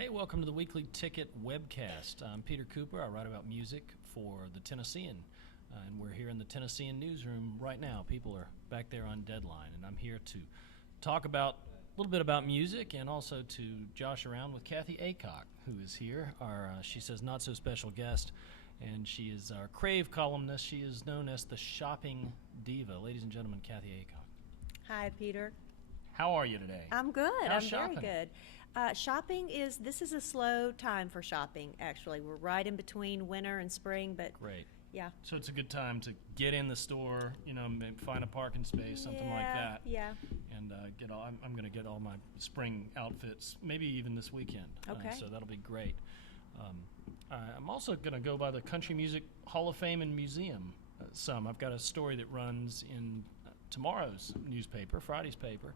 Hey, welcome to the Weekly Ticket Webcast. I'm Peter Cooper. I write about music for the Tennessean, and we're here in the Tennessean newsroom right now. People are back there on deadline, and I'm here to talk about a little bit about music and also to josh around with Kathy Aycock, who is here, our, she says, not-so-special guest, and she is our Crave columnist. She is known as the shopping diva. Ladies and gentlemen, Kathy Aycock. Hi, Peter. How are you today? I'm good. How's I'm shopping? very good. This is a slow time for shopping, actually. We're right in between winter and spring, but Great. yeah. So it's a good time to get in the store, maybe find a parking space, something like that. Yeah. And I'm going to get all my spring outfits, maybe even this weekend. Okay. So that'll be great. I'm also going to go by the Country Music Hall of Fame and Museum. I've got a story that runs in tomorrow's newspaper, Friday's paper,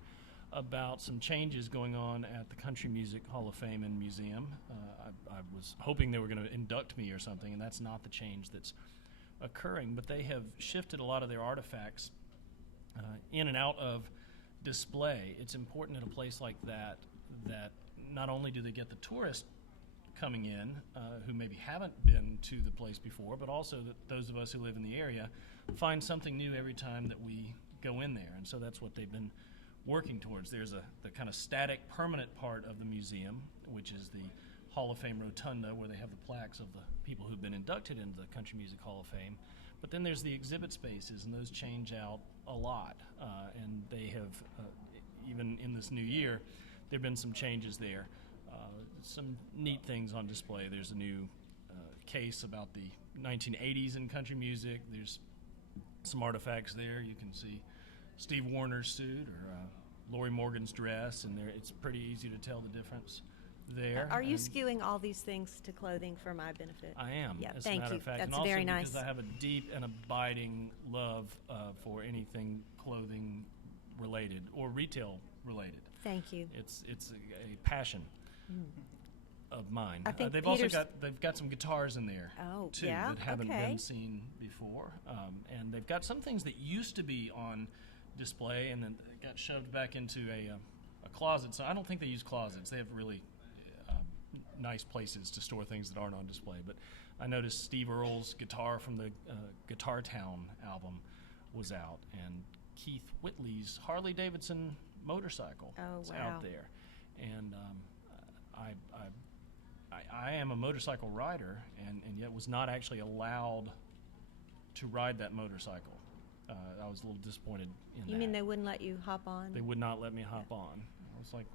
about some changes going on at the Country Music Hall of Fame and Museum. I was hoping they were going to induct me or something, and that's not the change that's occurring. But they have shifted a lot of their artifacts in and out of display. It's important at a place like that not only do they get the tourists coming in who maybe haven't been to the place before, but also that those of us who live in the area find something new every time that we go in there. And so that's what they've been working towards. There's the kind of static, permanent part of the museum, which is the Hall of Fame Rotunda, where they have the plaques of the people who've been inducted into the Country Music Hall of Fame. But then there's the exhibit spaces, and those change out a lot. And they have, even in this new year, there have been some changes there. Some neat things on display. There's a new case about the 1980s in country music. There's some artifacts there. You can see Steve Warner's suit or Lori Morgan's dress, and it's pretty easy to tell the difference there. Are you skewing all these things to clothing for my benefit? I am. Yeah, as thank a matter you. Of fact. That's and also very nice. because I have a deep and abiding love for anything clothing related or retail related. Thank you. It's a passion of mine. I think they've got some guitars in there too that haven't been seen before, and they've got some things that used to be on display and then got shoved back into a closet. So I don't think they use closets. They have really nice places to store things that aren't on display. But I noticed Steve Earle's guitar from the Guitar Town album was out, and Keith Whitley's Harley Davidson motorcycle is out there. And I am a motorcycle rider, and yet was not actually allowed to ride that motorcycle. I was a little disappointed in that. You mean they wouldn't let you hop on? They would not let me hop on. I was like,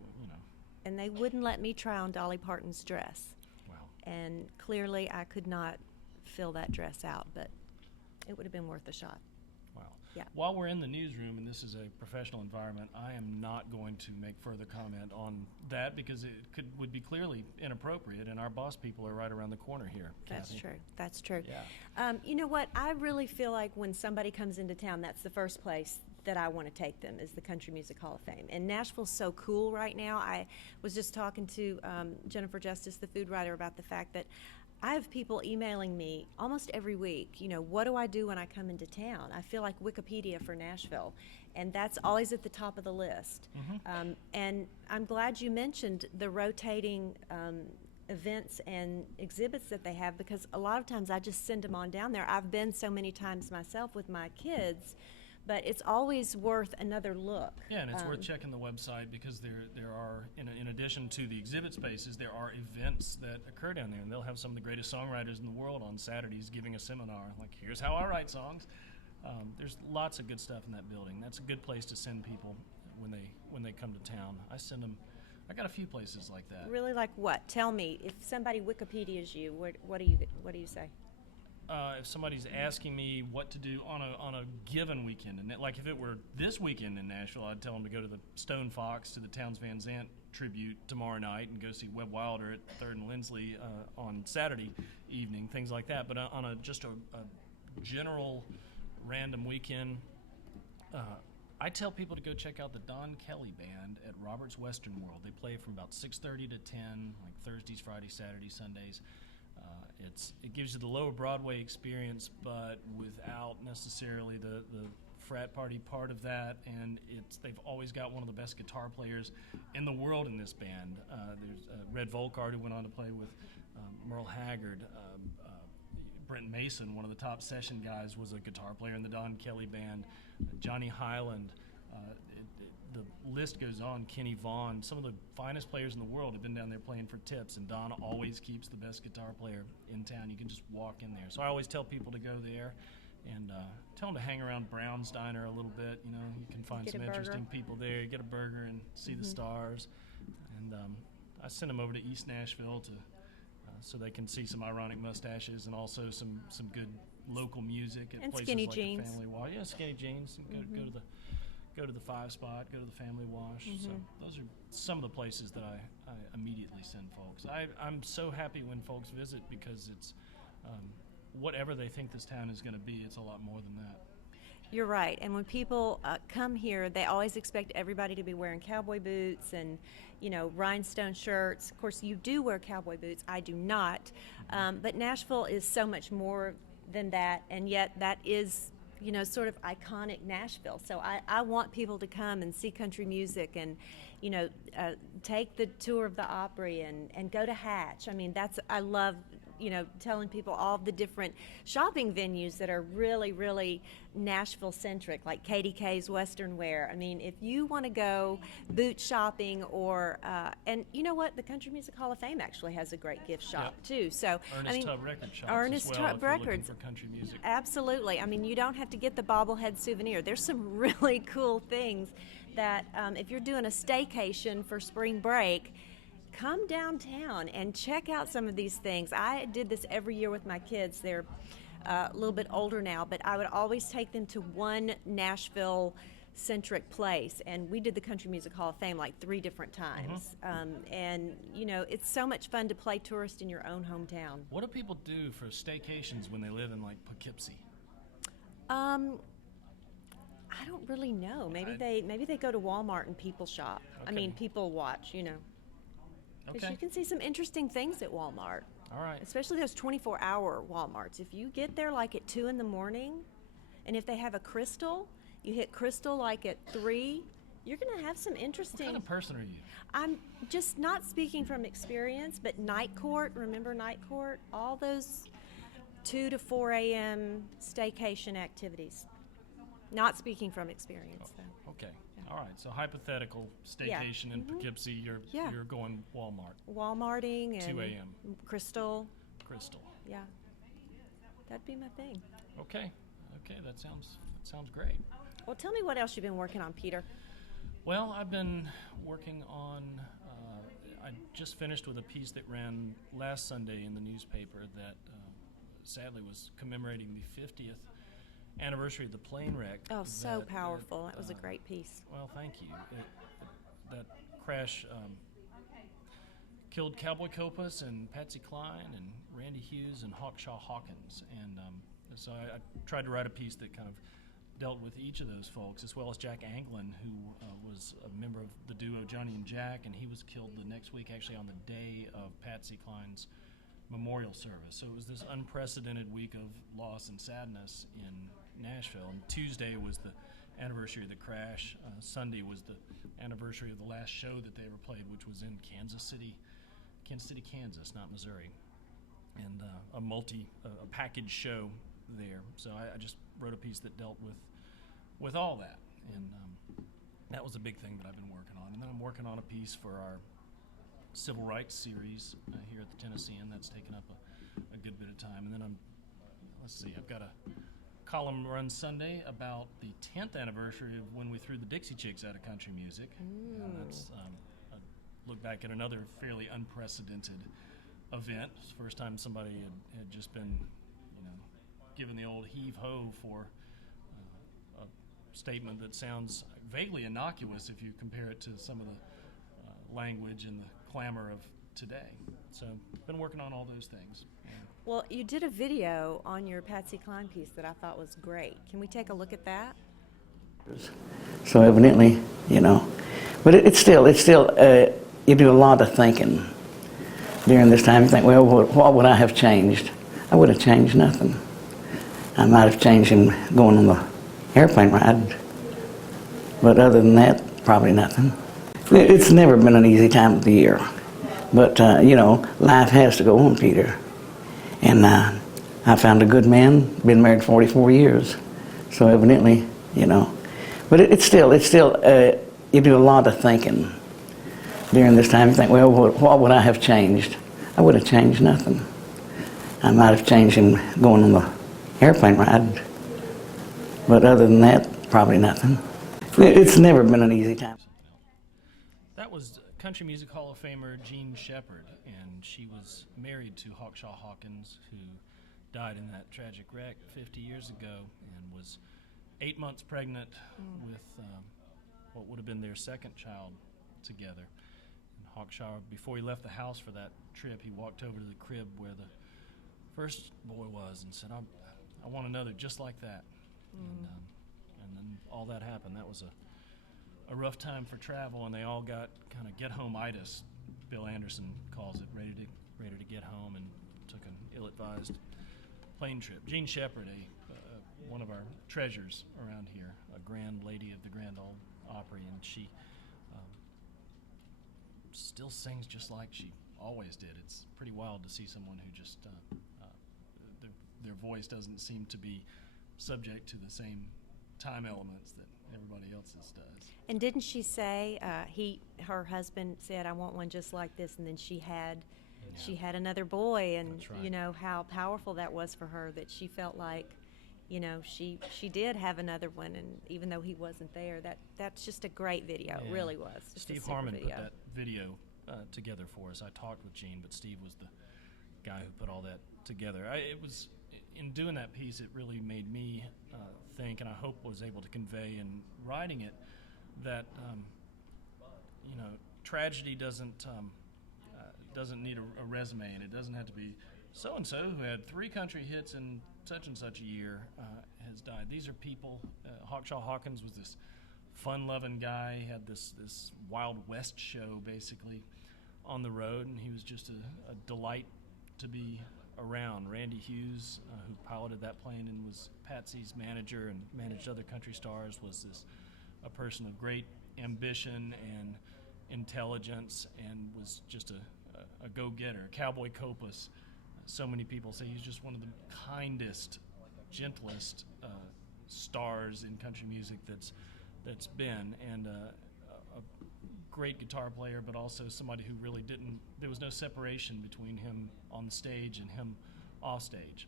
And they wouldn't let me try on Dolly Parton's dress. Wow. And clearly I could not fill that dress out, but it would have been worth a shot. Wow. Yeah. While we're in the newsroom, and this is a professional environment, I am not going to make further comment on that because it would be clearly inappropriate, and our boss people are right around the corner here. That's Kathy. true. That's true. Yeah. You know what? I really feel like when somebody comes into town, that's the first place that I want to take them is the Country Music Hall of Fame. And Nashville's so cool right now. I was just talking to Jennifer Justice, the food writer, about the fact that I have people emailing me almost every week, what do I do when I come into town? I feel like Wikipedia for Nashville, and that's always at the top of the list. Mm-hmm. And I'm glad you mentioned the rotating events and exhibits that they have, because a lot of times I just send them on down there. I've been so many times myself with my kids, but it's always worth another look. Yeah, and it's worth checking the website because there are, in addition to the exhibit spaces, there are events that occur down there, and they'll have some of the greatest songwriters in the world on Saturdays giving a seminar, like, here's how I write songs. There's lots of good stuff in that building. That's a good place to send people when they come to town. I got a few places like that. Really, like what? Tell me, if somebody Wikipedias you, what do you say? If somebody's asking me what to do on a given weekend, and like if it were this weekend in Nashville, I'd tell them to go to the Stone Fox to the Towns Van Zandt tribute tomorrow night and go see Webb Wilder at 3rd and Lindsley on Saturday evening, things like that. But on just a general random weekend, I tell people to go check out the Don Kelly Band at Robert's Western World. They play from about 6:30 to 10, like Thursdays, Fridays, Saturdays, Sundays. It gives you the lower Broadway experience, but without necessarily the frat party part of that, and they've always got one of the best guitar players in the world in this band. There's Red Volkart, who went on to play with Merle Haggard. Brent Mason, one of the top session guys, was a guitar player in the Don Kelly band. Johnny Highland. The list goes on. Kenny Vaughn. Some of the finest players in the world have been down there playing for tips, and Don always keeps the best guitar player in town. You can just walk in there. So I always tell people to go there and tell them to hang around Brown's Diner a little bit. You know, you can find some interesting people there. You get a burger and see the stars. And I send them over to East Nashville so they can see some ironic mustaches and also some good local music at and places Skinny like Jeans. the Family Wash. Yeah, Skinny Jeans. And go to the 5 Spot, go to the Family Wash. So those are some of the places that I immediately send folks. I'm so happy when folks visit, because it's whatever they think this town is going to be, it's a lot more than that. You're right. And when people come here, they always expect everybody to be wearing cowboy boots and, you know, rhinestone shirts. Of course, you do wear cowboy boots. I do not. But Nashville is so much more than that, and yet that is, you know, sort of iconic Nashville. So I want people to come and see country music and, you know, take the tour of the Opry and go to Hatch. I mean, I love, you know, telling people all the different shopping venues that are really, really Nashville-centric, like Katie K's Western Wear. I mean, if you want to go boot shopping or, and you know what, the Country Music Hall of Fame actually has a great gift shop too. So Ernest Tubb Record Shops Ernest as well, Tubb Records for country music. Absolutely. I mean, you don't have to get the bobblehead souvenir. There's some really cool things that if you're doing a staycation for spring break, come downtown and check out some of these things. I did this every year with my kids. They're a little bit older now, but I would always take them to one Nashville-centric place, and we did the Country Music Hall of Fame like 3 different times. And, you know, it's so much fun to play tourist in your own hometown. What do people do for staycations when they live in, like, Poughkeepsie? I don't really know. Maybe they go to Walmart and people shop. Okay. I mean, people watch, you know. Because you can see some interesting things at Walmart. All right. Especially those 24-hour Walmarts. If you get there like at 2 in the morning, and if they have a Crystal, you hit Crystal like at 3, you're going to have some interesting... What kind of person are you? I'm just not speaking from experience, but Night Court, remember Night Court? All those 2 to 4 a.m. staycation activities. Not speaking from experience, though. Okay. All right. So hypothetical staycation in Poughkeepsie, you're going Walmart. Walmarting and 2 a.m. Crystal. Yeah. That'd be my thing. Okay. That sounds great. Well, tell me what else you've been working on, Peter. Well, I've been working on. I just finished with a piece that ran last Sunday in the newspaper that sadly was commemorating the 50th anniversary of the plane wreck. Oh, so powerful. That was a great piece. Well, thank you. That crash killed Cowboy Copas and Patsy Cline and Randy Hughes and Hawkshaw Hawkins. And so I tried to write a piece that kind of dealt with each of those folks, as well as Jack Anglin, who was a member of the duo Johnny and Jack, and he was killed the next week, actually on the day of Patsy Cline's memorial service. So it was this unprecedented week of loss and sadness in Nashville. And Tuesday was the anniversary of the crash. Sunday was the anniversary of the last show that they ever played, which was in Kansas City, Kansas, not Missouri, and a package show there. So I just wrote a piece that dealt with all that, and that was a big thing that I've been working on. And then I'm working on a piece for our civil rights series here at the Tennessean. That's taken up a good bit of time. And then I've got a column run Sunday about the 10th anniversary of when we threw the Dixie Chicks out of country music. And that's a look back at another fairly unprecedented event. It's the first time somebody had just been, given the old heave-ho for a statement that sounds vaguely innocuous if you compare it to some of the language and the clamor of today. So been working on all those things. Well, you did a video on your Patsy Cline piece that I thought was great. Can we take a look at that? So evidently, but it's still you do a lot of thinking during this time. You think, well, what would I have changed? I would have changed nothing. I might have changed him going on the airplane ride. But other than that, probably nothing. It's never been an easy time of the year. But, life has to go on, Peter. And I found a good man, been married 44 years. So evidently, But it's still, you do a lot of thinking during this time. You think, well, what would I have changed? I would have changed nothing. I might have changed him going on the airplane ride. But other than that, probably nothing. It's never been an easy time. That was Country Music Hall of Famer Jean Shepherd, and she was married to Hawkshaw Hawkins, who died in that tragic wreck 50 years ago, and was 8 months pregnant with what would have been their second child together. And Hawkshaw, before he left the house for that trip, he walked over to the crib where the first boy was and said, I want another just like that. And then all that happened. That was a rough time for travel, and they all got kind of get-home-itis, Bill Anderson calls it, ready to get home, and took an ill-advised plane trip. Jean Shepherd, one of our treasures around here, a grand lady of the Grand Ole Opry, and she still sings just like she always did. It's pretty wild to see someone who just their voice doesn't seem to be subject to the same time elements that everybody else's does. And didn't she say her husband said, "I want one just like this," and then she had another boy, and That's right. How powerful that was for her, that she felt like she did have another one, and even though he wasn't there, that's just a great video. Yeah. It really was. Just Steve a super Harmon video. put that video together for us. I talked with Gene, but Steve was the guy who put all that together. In doing that piece, it really made me think, and I hope was able to convey in writing it, that tragedy doesn't need a resume, and it doesn't have to be so and so who had 3 country hits in such and such a year has died. These are people. Hawkshaw Hawkins was this fun-loving guy. He had this Wild West show basically on the road, and he was just a delight to be around. Randy Hughes, who piloted that plane and was Patsy's manager and managed other country stars, was a person of great ambition and intelligence, and was just a go-getter. Cowboy Copas, so many people say he's just one of the kindest, gentlest stars in country music that's been, and a great guitar player, but also somebody who really there was no separation between him on the stage and him off stage.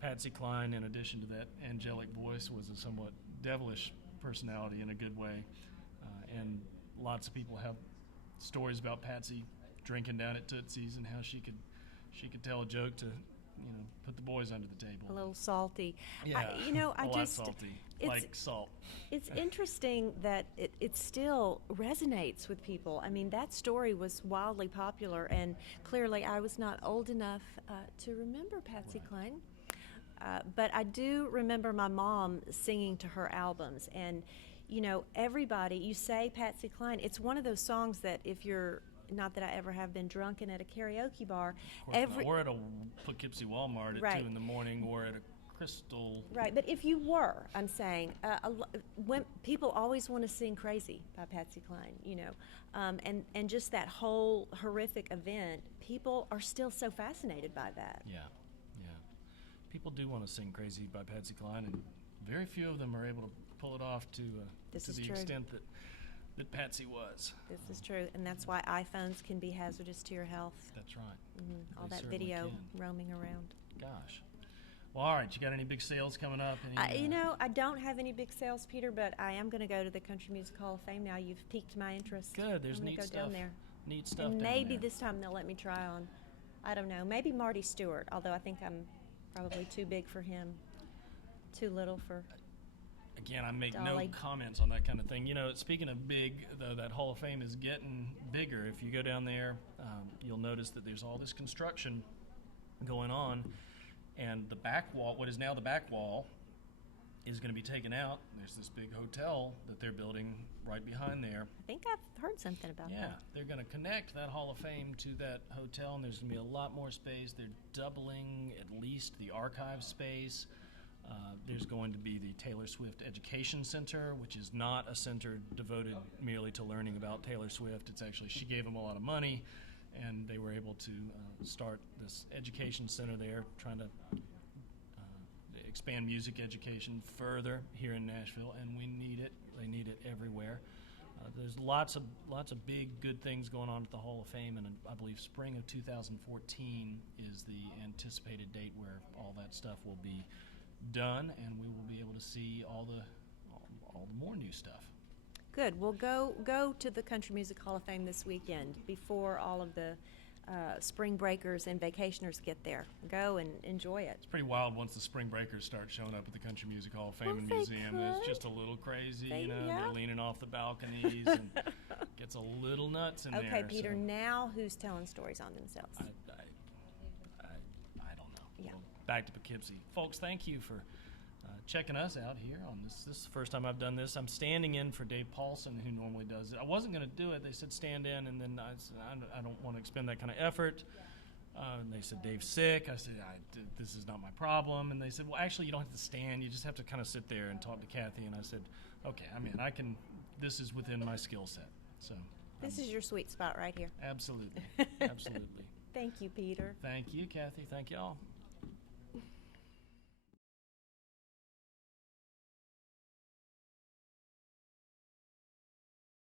Patsy Cline, in addition to that angelic voice, was a somewhat devilish personality in a good way, and lots of people have stories about Patsy drinking down at Tootsie's and how she could tell a joke to put the boys under the table. A little salty. Yeah, I a lot just salty, it's, like salt. It's interesting that it still resonates with people. I mean, that story was wildly popular, and clearly I was not old enough to remember Patsy Cline. But I do remember my mom singing to her albums, and everybody, you say Patsy Cline, it's one of those songs that if you're, not that I ever have been drunken at a karaoke bar. Or at a Poughkeepsie Walmart at Right. 2 in the morning, or at a Crystal. Right, but if you were, I'm saying, when people always want to sing "Crazy" by Patsy Cline, and just that whole horrific event, people are still so fascinated by that. Yeah. People do want to sing "Crazy" by Patsy Cline, and very few of them are able to pull it off to the true. extent that Patsy was. This is true, and that's why iPhones can be hazardous to your health. That's right. All They that certainly video can. roaming around. Gosh. Well, all right. You got any big sales coming up? I don't have any big sales, Peter, but I am going to go to the Country Music Hall of Fame now. You've piqued my interest. Good. There's I'm neat go stuff. down there. Neat stuff. And down maybe there. this time they'll let me try on, I don't know, maybe Marty Stewart, although I think I'm probably too big for him, too little for. Again, I make Dolly. no comments on that kind of thing. Speaking of big, though, that Hall of Fame is getting bigger. If you go down there, you'll notice that there's all this construction going on, and the back wall, what is now the back wall, is going to be taken out. There's this big hotel that they're building right behind there. I think I've heard something about Yeah, that. they're going to connect that Hall of Fame to that hotel, and there's going to be a lot more space. They're doubling at least the archive space. There's going to be the Taylor Swift Education Center, which is not a center devoted merely to learning about Taylor Swift. It's actually, she gave them a lot of money, and they were able to start this education center there, trying to expand music education further here in Nashville, and we need it. They need it everywhere. There's lots of big, good things going on at the Hall of Fame, and I believe spring of 2014 is the anticipated date where all that stuff will be done, and we will be able to see all the more new stuff. Good. Well, go to the Country Music Hall of Fame this weekend before all of the spring breakers and vacationers get there. Go and enjoy it. It's pretty wild once the spring breakers start showing up at the Country Music Hall of Fame and they Museum. could. It's just a little crazy, Yeah. They're leaning off the balconies and gets a little nuts in there. Okay, Peter, so now who's telling stories on themselves? I don't know. Yeah. Well, back to Poughkeepsie. Folks, thank you for checking us out here on this. This is the first time I've done this. I'm standing in for Dave Paulson, who normally does it. I wasn't going to do it. They said stand in, and then I said, I don't want to expend that kind of effort. And they said, Dave's sick. I said, this is not my problem. And they said, well, actually, you don't have to stand. You just have to kind of sit there and talk to Kathy. And I said, okay, I can, this is within my skill set. So This is your sweet spot right here. absolutely, absolutely. Thank you, Peter. Thank you, Kathy. Thank you all.